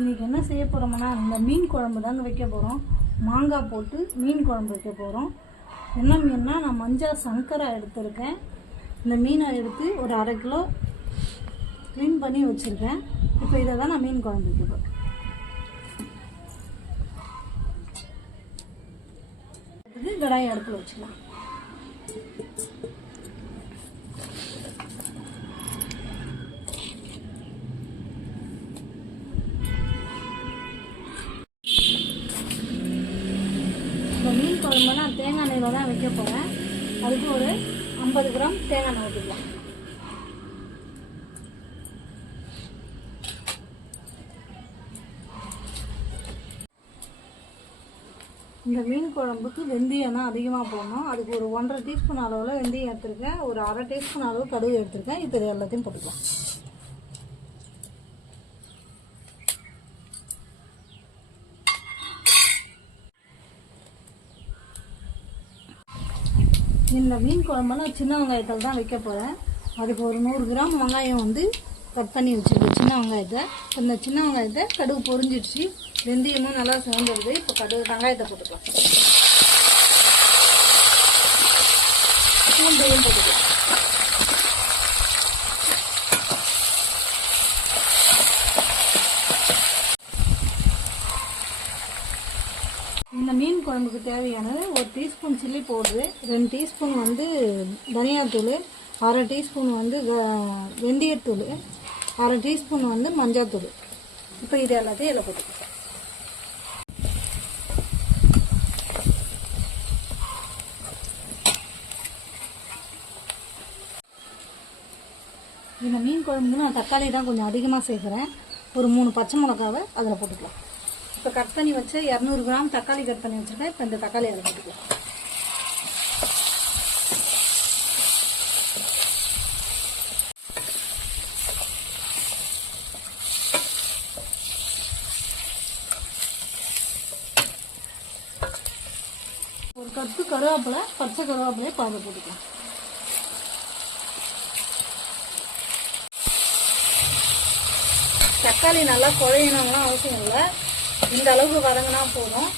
இன்றைக்கி என்ன செய்ய போகிறோம்னா இந்த மீன் குழம்பு தாங்க வைக்க போகிறோம் மாங்காய் போட்டு மீன் குழம்பு வைக்க போகிறோம் என்ன மீன்னா நான் மஞ்சள் சங்கரை எடுத்திருக்கேன். இந்த மீனை எடுத்து ஒரு அரை கிலோ க்ளீன் பண்ணி வச்சுருக்கேன். இப்போ இதை தான் நான் மீன் குழம்பு வைக்க போகிறேன் கடாயை அடுப்பில் வச்சுக்கலாம். குழம்பு நான் தேங்காய் எண்ணெயில் தான் வைக்க போகிறேன் அதுக்கு ஒரு ஐம்பது கிராம் தேங்காய் எண்ணெய் ஊற்றிக்கலாம் இந்த மீன் குழம்புக்கு வெந்தயம் தான் அதிகமாக போடணும். அதுக்கு ஒரு ஒன்றரை டீஸ்பூன் அளவில் வெந்தயம் எடுத்துருக்கேன். ஒரு அரை டீஸ்பூன் அளவு கடுகு எடுத்திருக்கேன். இப்போ இது எல்லாத்தையும் போட்டுக்கலாம். இந்த மீன் குழம்பு சின்ன வெங்காயத்தில் தான் வைக்க போகிறேன் அதுக்கு ஒரு நூறு கிராம் வெங்காயம் வந்து கட் பண்ணி வச்சுருக்கேன் சின்ன வெங்காயத்தை. இந்த சின்ன வெங்காயத்தை கடுகு பொரிஞ்சிடுச்சு. வெந்தயமும் நல்லா சிவந்துடுது. இப்போ கடுகு வெங்காயத்தை போட்டுக்கலாம். பூண்டையும் போட்டுக்கலாம். இந்த மீன் குழம்புக்கு தேவையானது ஒரு டீஸ்பூன் சில்லி பவுட்ரு ரெண்டு டீஸ்பூன் வந்து தனியாத்தூள் அரை டீஸ்பூன் வந்து வெந்தயத்தூள் அரை டீஸ்பூன் வந்து மஞ்சாத்தூள். இப்போ இது எல்லாத்தையும் இதில் போட்டுக்கலாம். இந்த மீன் குழம்புக்கு நான் தக்காளி தான் கொஞ்சம் அதிகமாக சேர்க்குறேன். ஒரு மூணு பச்சை மிளகாவை அதில் போட்டுக்கலாம். இப்போ கட் பண்ணி வச்ச இரநூறு கிராம் தக்காளி கட் பண்ணி வச்சுருக்கேன். இப்போ இந்த தக்காளி அதை போட்டுக்கலாம். ஒரு கப்பு கருவேப்பிலை பச்சை கருவேப்பிலையை பாதை போட்டுக்கலாம். தக்காளி நல்லா குழையணும்லாம் அவசியம் இல்லை. இந்த அளவுக்கு வதங்கினா போதும்.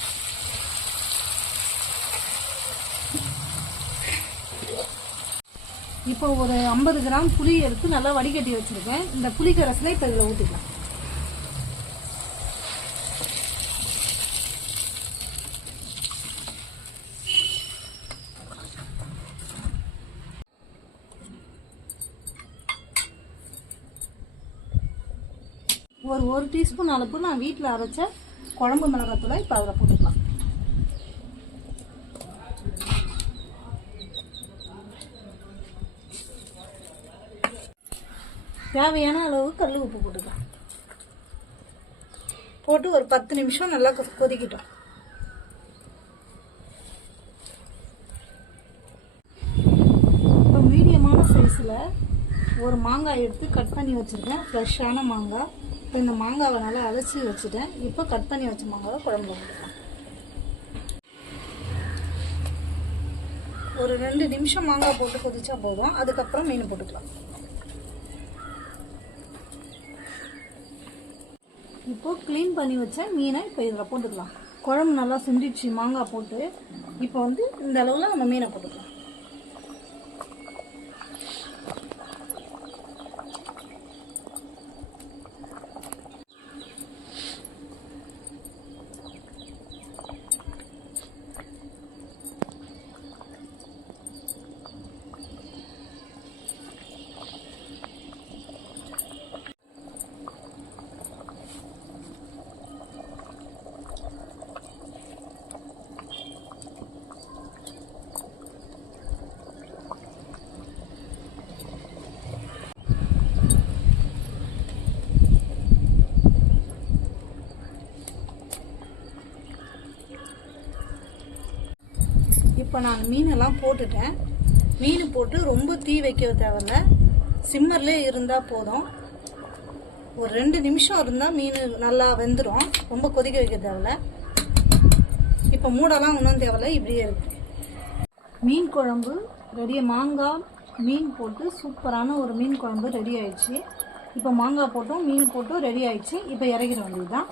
இப்போ ஒரு ஐம்பது கிராம் புளி எடுத்து நல்லா வடிகட்டி வச்சிருக்கேன். இந்த புளி கரசில் இப்போ இதில் ஊற்றிக்கலாம் ஒரு ஒரு டீஸ்பூன் அளவுக்கு நான் வீட்டில் அரைச்ச குழம்பு மிளகாத்தூளை இப்போ அதில் போட்டுக்கலாம். தேவையான அளவு கல் உப்பு போட்டுக்கலாம். போட்டு ஒரு பத்து நிமிஷம் நல்லா கொதிக்கிட்டோம். இப்போ மீடியமான சைஸில் ஒரு மாங்காய் எடுத்து கட் பண்ணி வச்சுருக்கேன். ஃப்ரெஷ்ஷான மாங்காய். இப்போ இந்த மாங்காவை நல்லா அலசி வச்சுட்டேன். இப்போ கட் பண்ணி வச்ச மாங்காவை குழம்புல போட்டுக்கலாம். ஒரு ரெண்டு நிமிஷம் மாங்காய் போட்டு கொதிச்சா போதும். அதுக்கப்புறம் மீன் போட்டுக்கலாம். இப்போ க்ளீன் பண்ணி வச்ச மீனை இப்போ இதில் போட்டுக்கலாம். குழம்பு நல்லா சிந்திச்சு மாங்காய் போட்டு இப்போ வந்து இந்த அளவில் நம்ம மீனை போட்டுக்கலாம். இப்போ நான் மீனெல்லாம் போட்டுட்டேன். மீன் போட்டு ரொம்ப தீ வைக்க தேவையில்ல. சிம்மர்லேயே இருந்தால் போதும். ஒரு ரெண்டு நிமிஷம் இருந்தால் மீன் நல்லா வெந்துடும் ரொம்ப கொதிக்க வைக்க தேவையில்ல. இப்போ மூடெல்லாம் ஒன்றும் தேவையில்ல. இப்படியே இருக்கு. மீன் குழம்பு ரெடியாக மாங்காய் மீன் போட்டு சூப்பரான ஒரு மீன் குழம்பு ரெடி ஆயிடுச்சு. இப்போ மாங்காய் போட்டும் மீன் போட்டும் ரெடி ஆயிடுச்சு. இப்போ இறக்கிற வேண்டியது தான்